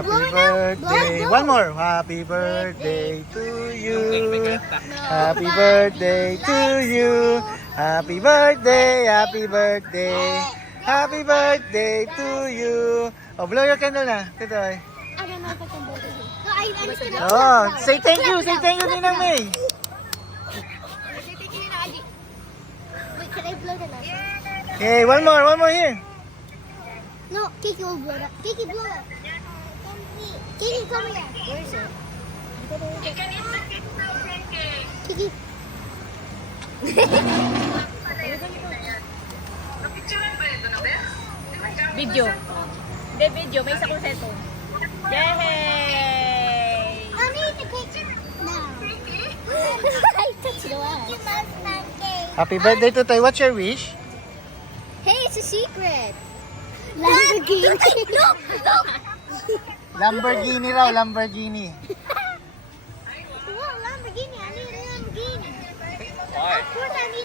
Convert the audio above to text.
Happy birthday. One more. Happy birthday to you. Happy birthday to you. Happy birthday. Happy birthday. Happy birthday to you. Oh, blow your candle na. Titoy. I don't know if I can blow it. No, I'm just gonna Oh, say thank you. Say thank you, Ninang May. Say thank you, Nagi. Wait, can I blow the last one? Okay, one more here. No, Kiki will blow that. Kiki, blow it. Kiki, come here. Where is it? Kiki. Video. Hindi, video. May isa kong seto. Yay! Mommy, the cake. No. I touched the one. Happy birthday to Toy. What's your wish? Hey, it's a secret. Lamborghini. Look, look. Lamborghini raw, Lamborghini. Wow, Lamborghini. I need a Lamborghini. Why? Of course I need